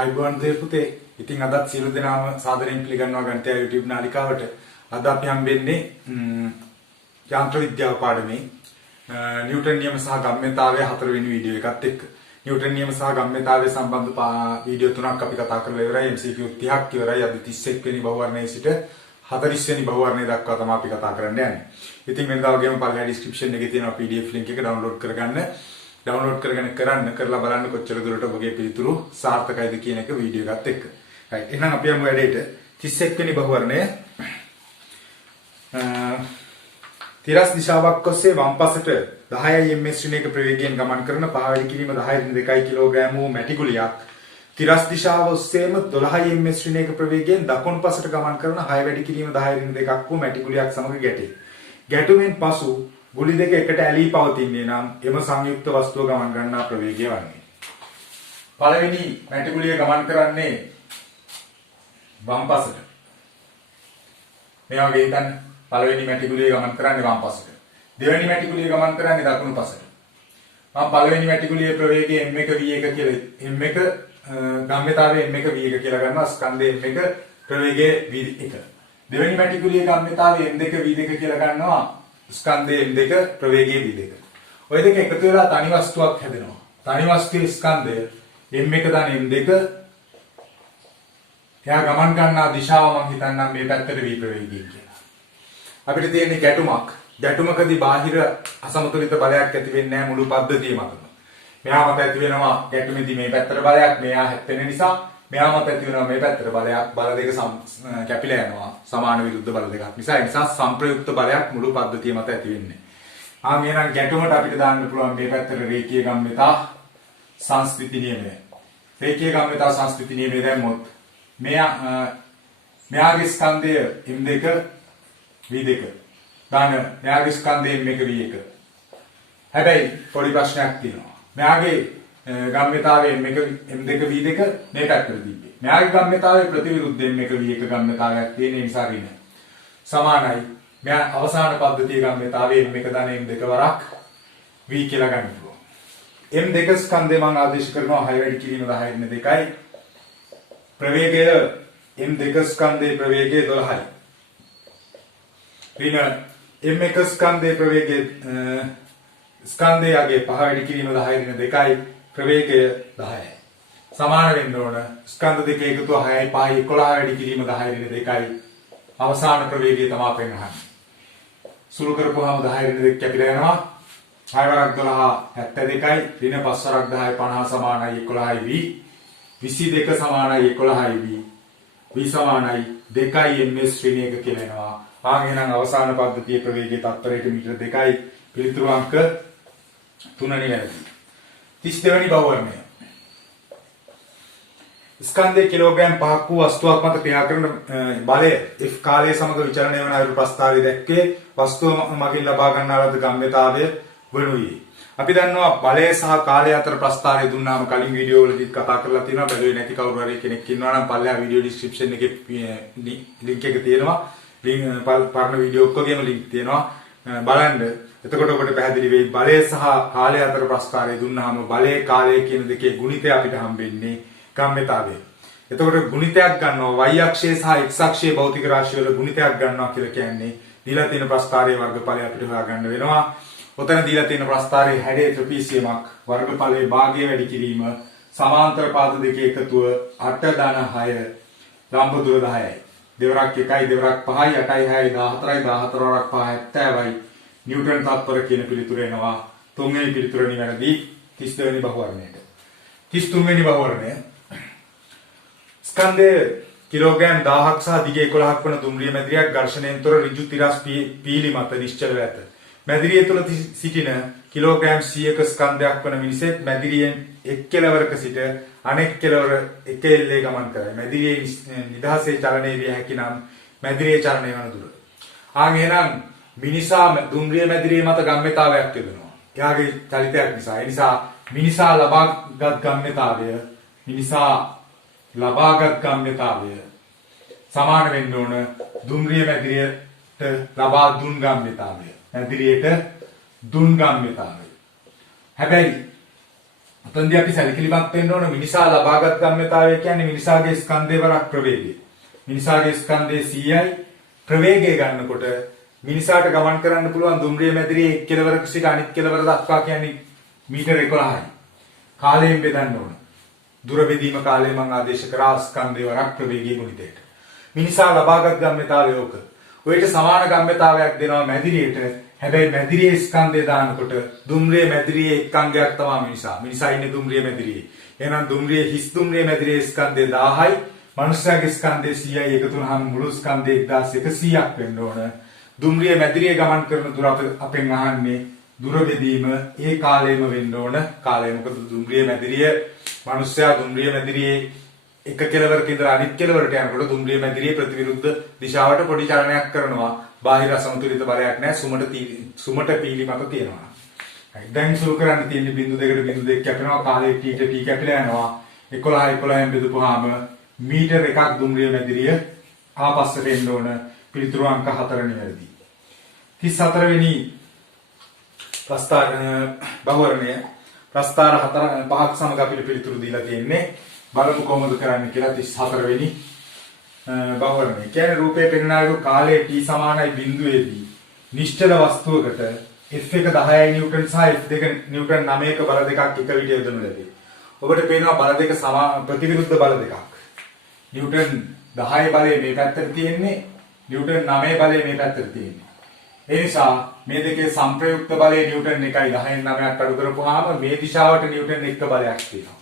අයිබෝන් දේ පුතේ. ඉතින් අදත් සියලු දෙනාම සාදරයෙන් පිළිගන්නවා ගණිතය YouTube නාලිකාවට. අද අපි හම්බෙන්නේ යාන්ත්‍ර විද්‍යාව පාඩමේ නිව්ටන් නියම සහ ගම්‍යතාවය 4 වෙනි වීඩියෝ එකත් එක්ක. නිව්ටන් නියම සහ ගම්‍යතාවය සම්බන්ධ වීඩියෝ තුනක් අපි කතා කරලා ඉවරයි. MCQ 30ක් ඉවරයි. අද 31 වෙනි බහුවර්ණයේ සිට 40 වෙනි බහුවර්ණය දක්වා තමයි අපි කතා කරන්න යන්නේ. ඉතින් වෙනදා වගේම පළවෙනි description එකේ තියෙන PDF link එක download කරගන්න. download කරගෙන කරලා බලන්න කොච්චර දුරට ඔබගේ පිළිතුරු සාර්ථකයිද කියන එක වීඩියෝ එකත් එක්ක. right. එහෙනම් අපි යමු වැඩේට. 31 වෙනි බහුවර්ණය තිරස් දිශාවක් ඔස්සේ වම් පසට 10 ms ශ්‍රේණියක ප්‍රවේගයෙන් ගමන් කරන පහ වැඩි කිරීම 10.2 කිලෝග්‍රෑම් වූ මැටි ගුලියක් තිරස් දිශාව ඔස්සේම 12 ms ශ්‍රේණියක ප්‍රවේගයෙන් දකුණු පසට ගමන් කරන 6 වැඩි කිරීම 10.2ක් වූ මැටි ගුලියක් සමග ගැටේ. ගැටුමෙන් පසු ගුලි දෙක එකට ඇලී පවතින්නේ නම් එම සංයුක්ත වස්තුව ගමන් ගන්නා ප්‍රවේගය වන්නේ. පළවෙනි මැටි ගුලිය ගමන් කරන්නේ වම් පසට. මේ වගේ හිතන්න. පළවෙනි මැටි ගුලිය ගමන් කරන්නේ වම් පසට. දෙවෙනි මැටි ගුලිය ගමන් කරන්නේ දකුණු පසට. මම පළවෙනි මැටි ගුලියේ ප්‍රවේගය m1 v1 කියලා m1 ගම්‍යතාවය m1 v1 කියලා ගන්නවා. ස්කන්ධය m1 ප්‍රවේගය v1. දෙවෙනි මැටි ගුලියේ ගම්‍යතාවය m2 v2 කියලා ගන්නවා. ස්කන්ධය m2 ප්‍රවේගය v2. ඔය දෙක එකතු වෙලා තනි වස්තුවක් හැදෙනවා. තනි වස්තුවේ ස්කන්ධය m1 දන m2 එයා ගමන් ගන්නා දිශාව මම හිතන්නම් මේ පැත්තට v ප්‍රවේගය කියලා. අපිට තියෙන ගැටුමක්. ගැටුමකදී බාහිර අසමතුලිත බලයක් ඇති වෙන්නේ නැහැ මුළු පද්ධතිය මතම. මෙහා මත ඇති වෙනවා ගැටුමේදී මේ පැත්තට බලයක්, මෙහා හැප්පෙන නිසා මෙහා මත ඇති වෙනවා මේ පැත්තට බලයක්. බල දෙක කැපිලා යනවා. සමාන විරුද්ධ බල දෙකක් නිසා. ඒ නිසා සංප්‍රයුක්ත බලයක් මුළු පද්ධතිය මත ඇති වෙන්නේ. එහෙනම් ගැටුමට අපිට දාන්න පුළුවන් මේ පැත්තට රේඛීය ගම්‍යතා සංස්කෘති නියමය. රේඛීය ගම්‍යතා සංස්කෘති නියමය දැම්මොත් මෙයාගේ ස්කන්ධය m2 v2 දාන මෙයාගේ ස්කන්ධය m1 v1. හැබැයි පොඩි ප්‍රශ්නයක් තියෙනවා. මෙයාගේ ගම්‍යතාවය m2 v2 මේ පැත්තට තිබ්බේ. මෙයාගේ ගම්‍යතාවය ප්‍රතිවිරුද්ධ m1 v1 ගම්‍යතාවයක් තියෙන නිසා ඍණ. සමානයි. මෙයා අවසාන පද්ධතියේ ගම්‍යතාවය m1 දාන m2 වරක් v කියලා ගන්න පුළුවන්. m2 ස්කන්ධය මම ආදේශ කරනවා 6 වැඩි කිරීම 10.2යි. ප්‍රවේගය m2 ස්කන්ධයේ ප්‍රවේගය 12යි. ඍණ m1 ස්කන්ධයේ ප්‍රවේගය ස්කන්ධයගේ පහ වැඩි කිරීම 10.2යි ප්‍රවේගය 10යි. සමාන වෙන්න ඕන. ස්කන්ධ දෙක එකතුව 6යි 5යි 11 වැඩි කිරීම 10.2යි. අවසාන ප්‍රවේගය තමයි පෙන්වන්නේ. සුළු කරපුවාම 10.2 කැපිලා යනවා. 6 වරක් 12 72යි. ඍණ 5 වරක් 10 50 සමානයි 11යි v. 22 සමානයි 11යි v. v සමානයි 2යි ms ශ්‍රේණියක කියලා එනවා. එහෙනම් අවසාන පද්ධතියේ ප්‍රවේගයේ තත්පරයට මීටර 2යි. පිළිතුරු අංක 3 නිවැරදි. 32 වෙනි බහුවර්ණය. ස්කන්ධයේ කිලෝග්‍රෑම් 5ක් වූ වස්තුවක් මත ක්‍රියා කරන බලය F කාලය සමග විචලනය වන අයුරු ප්‍රස්තාවයේ දැක්කේ වස්තුව මගින් ලබා ගන්නා ලද ගම්‍යතාවය වනුයේ. අපි දන්නවා බලය සහ කාලය අතර ප්‍රස්තාවය දුන්නාම කලින් වීඩියෝ වලදී කතා කරලා තියෙනවා. බැලුවේ නැති කවුරු හරි කෙනෙක් ඉන්නවා නම් පල්ලෙහා වීඩියෝ ඩිස්ක්‍රිප්ෂන් එකේ link එක තියෙනවා. පරණ වීඩියෝ ඔක්කොගේම link තියෙනවා. බලන්න. එතකොට ඔබට පැහැදිලි වෙයි බලය සහ කාලය අතර ප්‍රස්තාවය දුන්නාම බලය කාලය කියන දෙකේ ගුණිතය අපිට හම්බෙන්නේ ගම්‍යතාවය. එතකොට ගුණිතයක් ගන්නවා y අක්ෂය සහ x අක්ෂයේ භෞතික රාශිය වල ගුණිතයක් ගන්නවා කියලා කියන්නේ දීලා තියෙන ප්‍රස්තාරයේ වර්ගඵලය අපිට හොයාගන්න වෙනවා. ඔතන දීලා තියෙන ප්‍රස්තාරයේ හැඩය ත්‍රිපිසියමක් වර්ගඵලයේ භාගය වැඩි කිරීම සමාන්තර පාද දෙකේ එකතුව 8 ධන 6 ලම්බ දුර 10යි. දෙවරක් 1යි දෙවරක් 5යි 8යි 6යි 14යි 14 වරක් 5 70යි නිව්ටන් තත්පර කියන පිළිතුර එනවා. තුන්වෙනි පිළිතුර නිවැරදි. 32 වෙනි බහුවර්ණයට. 33 වෙනි බහුවර්ණය. ස්කන්ධය කිලෝග්‍රෑම් 1000ක් සහ දිග 11ක් වන දුම්රිය මැදිරියක් ඝර්ෂණයෙන් තොර ඍජු තිරස් පීලි මත නිශ්චලව ඇත. මැදිරිය තුළ සිටින කිලෝග්‍රෑම් 100ක ස්කන්ධයක් වන මිනිසෙක් මැදිරියෙන් එක් කෙළවරක සිට අනෙක් කෙළවර එක එල්ලේ ගමන් කරයි. මැදිරියේ නිදහසේ චලනය විය හැකි නම් මැදිරියේ චලනය වන දුර. එහෙනම් මිනිසා දුම්රිය මැදිරිය මත ගම්‍යතාවයක් යොදනවා. එයාගේ චලිතයක් නිසා. ඒ නිසා මිනිසා ලබාගත් ගම්‍යතාවය සමාන වෙන්න ඕන දුම්රිය මැදිරියට ලබා දුන් ගම්‍යතාවය. මැදිරියට දුන් ගම්‍යතාවය. හැබැයි අතන්දී අපි සැලකිලිමත් වෙන්න ඕන මිනිසා ලබාගත් ගම්‍යතාවය කියන්නේ මිනිසාගේ ස්කන්ධේ වරක් ප්‍රවේගය. මිනිසාගේ ස්කන්ධේ 100යි ප්‍රවේගය ගන්නකොට මිනිසාට ගමන් කරන්න පුළුවන් දුම්රිය මැදිරියේ එක් කෙළවරක සිට අනිත් කෙළවර දක්වා කියන්නේ මීටර 11යි. කාලයෙන් බෙදන්න ඕන. දුර බෙදීම කාලය මම ආදේශ කරා ස්කන්ධේ වරක් ප්‍රවේගී ගුණිතයට. මිනිසා ලබාගත් ගම්‍යතාවය ඕක. ඔයට සමාන ගම්‍යතාවයක් දෙනවා මැදිරියට. හැබැයි මැදිරියේ ස්කන්ධය දානකොට දුම්රිය මැදිරියේ එක් අංගයක් තමයි මිනිසා. මිනිසා ඉන්නේ දුම්රිය මැදිරියේ. එහෙනම් දුම්රිය හිස් දුම්රිය මැදිරියේ ස්කන්ධය 1000යි. මනුෂ්‍යයාගේ ස්කන්ධය 100යි. එකතු වුණාම මුළු ස්කන්ධය 1100ක් වෙන්න ඕන. දුම්රිය මැදිරියේ ගමන් කරන දුර අපෙන් අහන්නේ දුර බෙදීම ඒ කාලයෙම වෙන්න ඕන. කාලය මොකද දුම්රිය මැදිරිය මනුෂ්‍යයා දුම්රිය මැදිරියේ එක කෙළවරක ඉඳලා අනිත් කෙළවරට යනකොට දුම්රිය මැදිරියේ ප්‍රතිවිරුද්ධ දිශාවට පොඩි චලනයක් කරනවා. බාහිර අසමතුලිත බලයක් නැහැ. සුමට පීලි මත තියෙනවා. දැන් සුළු කරන්න තියෙන බිංදු දෙකට බිංදු දෙක කැපෙනවා. කාලේ t කැපිලා යනවා. 11න් බෙදපුවාම මීටර එකක් දුම්රිය මැදිරිය ආපස්සට එන්න ඕන. පිළිතුරු අංක 4 නිවැරදි. 34 වෙනි ප්‍රස්තාර බහුවර්ණය ප්‍රස්තාර 5ක් සමග අපිට පිළිතුරු දීලා තියෙන්නේ. බලමු කොහොමද කරන්නේ කියලා 34 වෙනි බහුවර්ණය. කියන්නේ රූපේ පෙන්වනාලු කාලයේ t සමානයි බිඳුවේදී නිශ්චල වස්තුවකට F1 10යි නිව්ටන් සහ F2 නිව්ටන් 9ක බල දෙකක් එක විට යොදනු ලැබේ. ඔබට පේනවා බල දෙක ප්‍රතිවිරුද්ධ බල දෙකක්. නිව්ටන් 10 බලය මේ පැත්තට තියෙන්නේ, නිව්ටන් 9 බලය මේ පැත්තට තියෙන්නේ. ඒ නිසා මේ දෙකේ සංප්‍රයුක්ත බලය නිව්ටන් 1යි 10න් 9ක් අඩු කරපුවාම මේ දිශාවට නිව්ටන් 1 බලයක් තියෙනවා.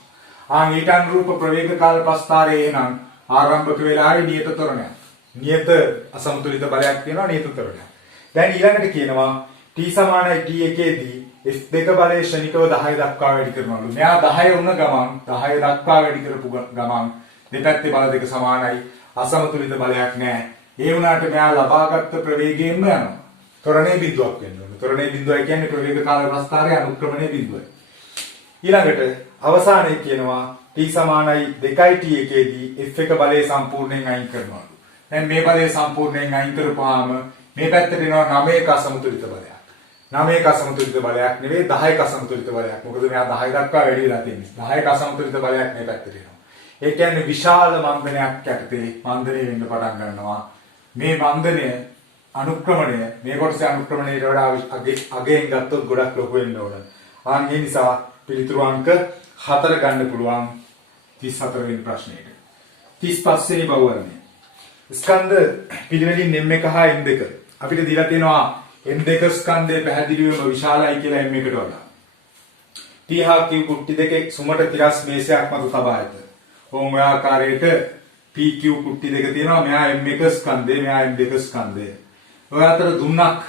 ඊට අනුරූප ප්‍රවේග කාල ප්‍රස්ථාරයේ එනම් ආරම්භක වෙලාවේ නියත ත්වරණයක්. නියත අසමතුලිත බලයක් තියෙනවා නියත ත්වරණයක්. දැන් ඊළඟට කියනවා t සමානයි t1 දී F2 බලය ශනිකව 10 දක්වා වැඩි කරනවලු. මෙයා 10 වුණ ගමන් 10 දක්වා වැඩි කරපු ගමන් දෙපැත්තේ බල දෙක සමානයි. අසමතුලිත බලයක් නැහැ. ඒ වුණාට මෙයා ලබාගත් ප්‍රවේගයෙන්ම යනවා. ත්වරණයේ බිඳුවක් වෙන්න ඕනේ. ත්වරණයේ බිඳුවයි කියන්නේ ප්‍රවේග කාල ප්‍රස්ථාරයේ අනුක්‍රමණයේ බිඳුවයි. ඊළඟට අවසානයේ කියනවා t සමානයි 2t1 දී F1 බලය සම්පූර්ණයෙන් අයින් කරනවා. දැන් මේ බලය සම්පූර්ණයෙන් අයින් කරපුවාම මේ පැත්තට එනවා 9ක අසමතුලිත බලයක්. 9ක අසමතුලිත බලයක් නෙවෙයි 10ක අසමතුලිත බලයක්. මොකද මෙයා 10 දක්වා වැඩි වෙලා තියෙන්නේ. 10ක අසමතුලිත බලයක් මේ පැත්තට එනවා. ඒ කියන්නේ විශාල මන්දනයක් යටතේ මන්දනය වෙන්න පටන් ගන්නවා. මේ මන්දනය අනුක්‍රමණය මේ කොටසේ අනුක්‍රමණයට වඩා අගයෙන් ගත්තොත් ගොඩක් ලොකු වෙන්න ඕන. ඒ නිසා පිළිතුරු අංක 4 ගන්න පුළුවන් 34 වෙනි ප්‍රශ්නෙට. 35 වෙනි බහුවර්ණය. ස්කන්ධ පිළිවෙලින් m1 හා m2. අපිට දීලා තියෙනවා m2 ස්කන්ධය පැහැදිලිවම විශාලයි කියලා m1කට වඩා. t හා q කුට්ටි දෙකේ සුමට තිරස් මේසයක් මත තබා ඇත. ඕම ආකාරයට pq කුට්ටි දෙක තියෙනවා. මෙහා m1 ස්කන්ධය, මෙහා m2 ස්කන්ධය. ඔය අතර දුන්නක්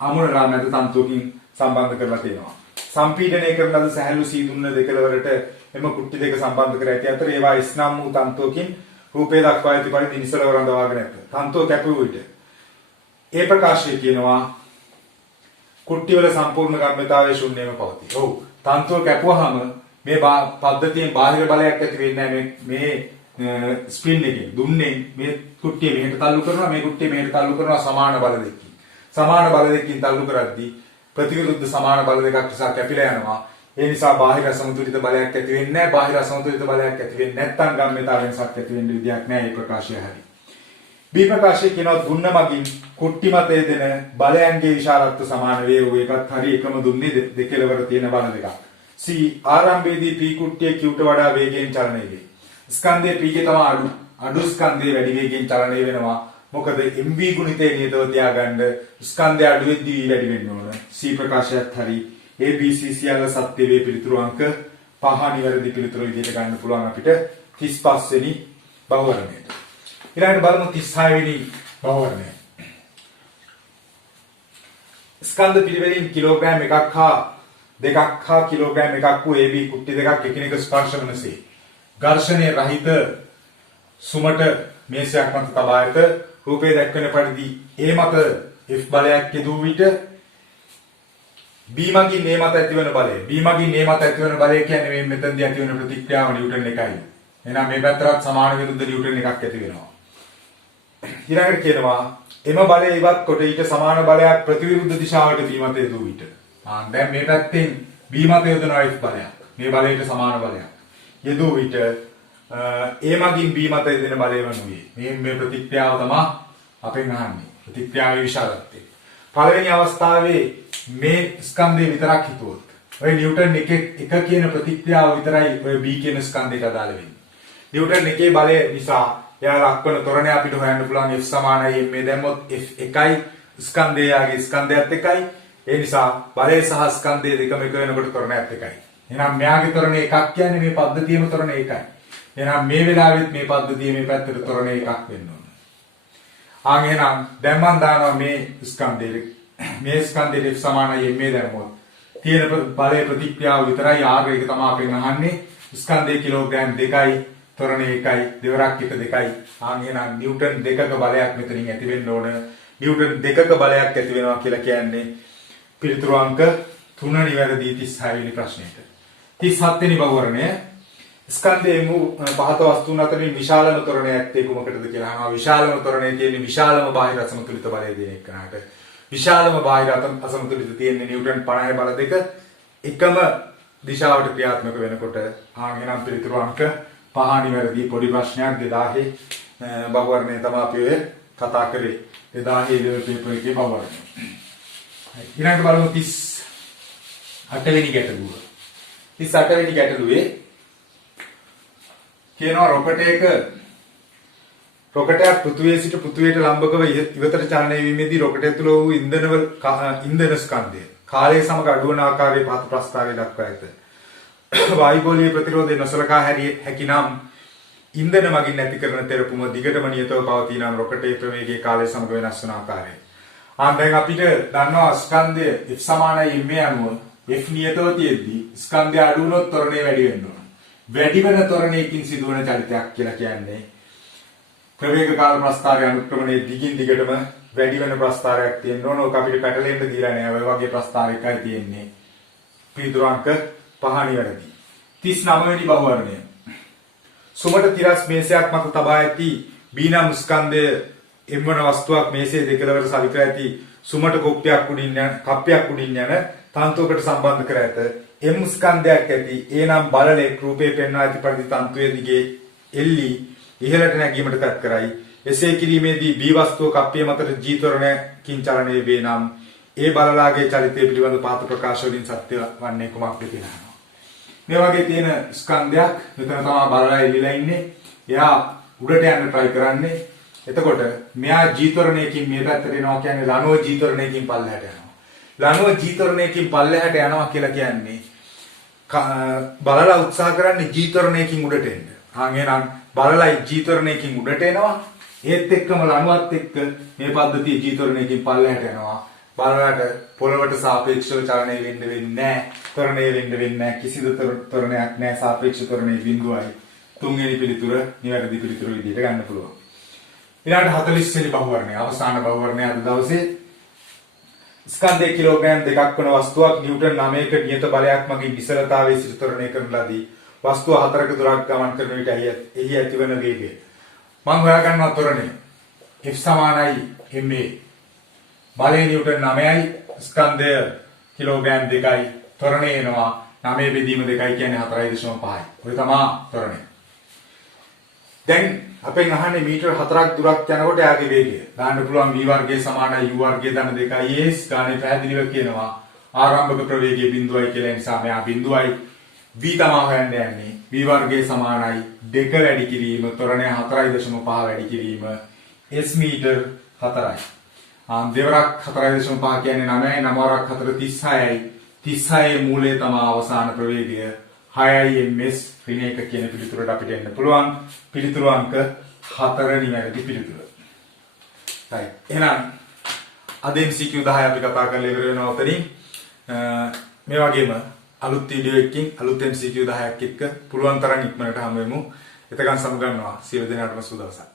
අමුණලා නැද තන්තුවකින් සම්බන්ධ කරලා තියෙනවා. සම්පීඩනය කරන ලද සැහැල්ලු සීදුන්න දෙකලවරට එම කුට්ටි දෙක සම්බන්ධ කර ඇති අතර ඒවා S නම් වූ තන්තුවකින් රූපේ දක්වා ඇති පරිදි නිසලව රඳවාගෙන ඇත. තන්තුව කැපුව විට ඒ ප්‍රකාශය කියනවා කුට්ටිවල සම්පූර්ණ ගම්‍යතාවයේ ශුන්‍යම පවතී. ඔව්. තන්තුව කැපුවාම මේ පද්ධතියෙන් බාහිර බලයක් ඇති වෙන්නේ නැහැ. මේ ස්පින් එකේ දුන්නේ මේ කුට්ටිය මෙහෙට තල්ලු කරනවා, මේ කුට්ටිය මෙහෙට තල්ලු කරනවා සමාන බල දෙකකින්. සමාන බල දෙකකින් තල්ලු කරද්දී ප්‍රතිවිරුද්ධ සමාන බල දෙකක් නිසා කැපිලා යනවා. ඒ නිසා බාහිර අසමතුලිත බලයක් ඇති වෙන්නේ නැහැ. බාහිර අසමතුලිත බලයක් ඇති වෙන්නේ නැත්නම් ගම්‍යතාවයෙන් සක් ඇති වෙන්න විදියක් නැහැ. මේ ප්‍රකාශය හරි. B ප්‍රකාශය කියනවා දුන්න මගින් කුට්ටි මතයේ දෙන බලයන්ගේ විශාලත්ව සමාන වේ වූ එකත් හරි එකම දුන්නේ දෙකලවර තියෙන බල දෙකක්. C ආරම්භයේදී P කුට්ටිය Qට වඩා වේගයෙන් චලනය වේ. ස්කන්ධයේ P ගේ තමයි අඩු. අඩු ස්කන්ධයේ වැඩි වේගයෙන් චලනය වෙනවා. මොකද MV ගුණිතේ නියතව තියාගන්න ස්කන්ධය අඩු වෙද්දී වැඩි වෙන්න ඕන. C ප්‍රකාශයත් හරි. A B C සියල්ල සත්‍ය වේ. පිළිතුරු අංක 5 නිවැරදි පිළිතුරු විදිහට ගන්න පුළුවන් අපිට 35 වෙනි බහුවර්ණයට. ඊළඟට බලමු 36 වෙනි බහුවර්ණය. ස්කන්ධ පිළිවෙලින් කිලෝග්‍රෑම් 1ක් හා 2ක් හා කිලෝග්‍රෑම් 1ක් වූ AB කුට්ටි දෙකක් එකිනෙක ස්පර්ශ වනසේ ඝර්ෂණය රහිත සුමට මේසයක් මත තබා ඇත. රූපේ දැක්වෙන පරිදි A මත F බලයක් යෙදූ විට B මගින් A මත ඇතිවන බලය. B මගින් A මත ඇතිවන බලය කියන්නේ මේ මෙතනදී ඇතිවන ප්‍රතික්‍රියාව නිව්ටන් 1යි. එහෙනම් මේ පැත්තට සමාන විරුද්ධ නිව්ටන් 1ක් ඇති වෙනවා. ඊළඟට කියනවා එම බලය ඉවත් කොට ඊට සමාන බලයක් ප්‍රතිවිරුද්ධ දිශාවට B මත යෙදූ විට. දැන් මේ පැත්තෙන් B මත යොදනවා F බලයක්. මේ බලයට සමාන බලයක්. යෙදුව විට A මගින් B මත යෙදෙන බලය වනුයේ. මේ ප්‍රතික්‍රියාව තමයි අපෙන් අහන්නේ. ප්‍රතික්‍රියාවේ විශාලත්වය. පළවෙනි අවස්ථාවේ මේ ස්කන්ධය විතරක් හිතුවොත් ඔය නිව්ටන් එක කියන ප්‍රතික්‍රියාව විතරයි ඔය B කියන ස්කන්ධයට අදාළ වෙන්නේ. නිව්ටන් එකේ බලය නිසා එයා ලක්වන ත්වරණය අපිට හොයන්න පුළුවන් F සමානයි මේ දැම්මොත් F1යි ස්කන්ධයගේ ස්කන්ධයත් එකයි. ඒ නිසා බලය සහ ස්කන්ධය දෙකම එක වෙනකොට ත්වරණයත් එකයි. එහෙනම් මෙයාගේ ත්වරණය එකක් කියන්නේ මේ පද්ධතියේම ත්වරණය එකයි. එහෙනම් මේ වෙලාවෙත් මේ පද්ධතියේ මේ පැත්තට ත්වරණය එකක් වෙන්න ඕන. එහෙනම් දැන් මම දානවා මේ ස්කන්ධයේ F සමානයි මේ දැම්මොත් තියෙන බලයේ ප්‍රතික්‍රියාව විතරයි R එක තමයි අපෙන් අහන්නේ. ස්කන්ධයේ කිලෝග්‍රෑම් 2යි ත්වරණය 1යි දෙවරක් 1 2යි. එහෙනම් නිව්ටන් දෙකක බලයක් මෙතනින් ඇති වෙන්න ඕන. නිව්ටන් දෙකක බලයක් ඇති වෙනවා කියලා කියන්නේ පිළිතුරු අංක 3 නිවැරදි 36 වෙනි ප්‍රශ්නෙට. 37 වෙනි බහුවර්ණය ස්කන්ධයේ පහත වස්තුන් අතරින් විශාලම ත්වරණයක් ඒ කුමකටද කියලා අහනවා. විශාලම ත්වරණය තියෙන්නේ විශාලම බාහිර අසමතුලිත බලය දෙන එකනට. විශාලම බාහිර අසමතුලිත තියෙන්නේ නිව්ටන් 50 බල දෙක එකම දිශාවට ක්‍රියාත්මක වෙනකොට. එහෙනම් පිළිතුරු අංක 5 නිවැරදි. පොඩි ප්‍රශ්නයක් 2000 බහුවර්ණය තමයි අපි ඔය කතා කරේ. 2000 ලෙවල් පේපර් එකේ බහුවර්ණය. ඊළඟට බලමු 38 වෙනි ගැටලුව. 38 වෙනි ගැටලුවේ කියනවා රොකටයක් පෘථුවියේ සිට පෘථුවියට ලම්බකව ඉවතට චලනය වීමේදී රොකටය තුළ වූ ඉන්ධන ස්කන්ධය කාලය සමග අඩුවන ආකාරයේ පහත ප්‍රස්තාවය දක්වා ඇත. වායුගෝලීය ප්‍රතිරෝධය නොසලකා හැකි නම් ඉන්ධන මගින් නැති කරන තෙරපුම දිගටම නියතව පවතී නම් රොකටේ ප්‍රවේගයේ කාලය සමග වෙනස් වන ආකාරය. දැන් අපිට දන්නවා ස්කන්ධය F සමානයි m අනුව F නියතව තියෙද්දී ස්කන්ධය අඩු වුණොත් ත්වරණය වැඩි වෙන්න ඕන. වැඩි වෙන ත්වරණයකින් සිදුවන චලිතයක් කියලා කියන්නේ ප්‍රවේග කාල ප්‍රස්ථාරය අනුක්‍රමණයේ දිගින් දිගටම වැඩි වෙන ප්‍රස්ථාරයක් තියෙන්න ඕන. ඔක අපිට පැටලෙන්න දීලා නෑ. ඔය වගේ ප්‍රස්ථාරයකයි තියෙන්නේ. පිළිතුරු අංක 5 නිවැරදි. 39 වෙනි බහුවර්ණය. සුමට තිරස් මේසයක් මත තබා ඇති B නම් ස්කන්ධය M වන වස්තුවක් මේසයේ දෙකලවර සවිකර ඇති සුමට කප්පයක් උඩින් යන තන්තුවකට සම්බන්ධ කර ඇත. M ස්කන්ධයක් ඇති A නම් බලලෙක් රූපේ පෙන්වා ඇති පරිදි තන්තුවේ දිගේ එල්ලී ඉහළට නැගීමට තත් කරයි. එසේ කිරීමේදී B වස්තුව කප්පිය මතට G ත්වරණයකින් චලනය වේ නම් ඒ බලලාගේ චලිතය පිළිබඳ පාත ප්‍රකාශ වලින් සත්‍ය වන්නේ කුමක්ද කියලා අහනවා. මේ වගේ තියෙන ස්කන්ධයක් මෙතන තමයි බලලා එල්ලීලා ඉන්නේ. එයා උඩට යන්න try කරන්නේ. එතකොට මෙයා G ත්වරණයකින් මේ පැත්තට එනවා කියන්නේ ලනුව G ත්වරණයකින් පල්ලෙහාට යනවා. ලනුව G ත්වරණයකින් පල්ලෙහාට යනවා කියලා කියන්නේ බලලා උත්සාහ කරන්නේ G ත්වරණයකින් උඩට එන්න. එහෙනම් බලලයි G ත්වරණයකින් උඩට එනවා. ඒත් එක්කම ලනුවත් එක්ක මේ පද්ධතිය G ත්වරණයකින් පල්ලෙහාට යනවා. බලලට පොළවට සාපේක්ෂව චලනය වෙන්න වෙන්නේ නැහැ. ත්වරණය වෙන්න වෙන්නේ නැහැ. කිසිදු ත්වරණයක් නැහැ. සාපේක්ෂ ත්වරණය බිඳුවයි. තුන්වෙනි පිළිතුර නිවැරදි පිළිතුර විදිහට ගන්න පුළුවන්. ඊළඟට 40 වෙනි බහුවර්ණය අවසාන බහුවර්ණය අද දවසේ ස්කන්ධයේ කිලෝග්‍රෑම් 2ක් වන වස්තුවක් නිව්ටන් 9ක නියත බලයක් මගින් විසලතාවයේ සිට ත්වරණය කරන ලදී. වස්තුව 4ක දුරක් ගමන් කරන විට එහි ඇතිවන වේගය. මම හොයාගන්නවා ත්වරණය. F සමානයි ma. බලය නිව්ටන් 9යි ස්කන්ධය කිලෝග්‍රෑම් 2යි ත්වරණය එනවා 9 බෙදීම 2යි කියන්නේ 4.5යි. ඔය තමයි ත්වරණය. දැන් අපෙන් අහන්නේ මීටර 4ක් දුරක් යනකොට යාගේ වේගය. දාන්න පුළුවන් v වර්ගයේ සමානයි u වර්ගයේ ධන 2යි s ගානේ පැහැදිලිව කියනවා ආරම්භක ප්‍රවේගය බිඳුවයි කියලා. නිසා මෙයා බිඳුවයි v තමයි හොයන්න යන්නේ. v වර්ගයේ සමානයි 2 වැඩි කිරීම ත්වරණය 4.5 වැඩි කිරීම s මීටර 4යි. දෙවරක් 4.5 කියන්නේ 9යි 9 වරක් 4 36යි. 36 මූලය තමයි අවසාන ප්‍රවේගය 6යි ms ඍණ 1 කියන පිළිතුරට අපිට එන්න පුළුවන්. පිළිතුරු අංක 4 නිවැරදි පිළිතුර. right. එහෙනම් අද MCQ 10 අපි කතා කරලා ඉවර වෙනවා උතනින්. මේ වගේම අලුත් වීඩියෝ එකකින් අලුත් MCQ 10ක් එක්ක පුළුවන් තරම් ඉක්මනට හමු වෙමු. එතකන් සමු ගන්නවා. සියලු දෙනාටම සුබ දවසක්.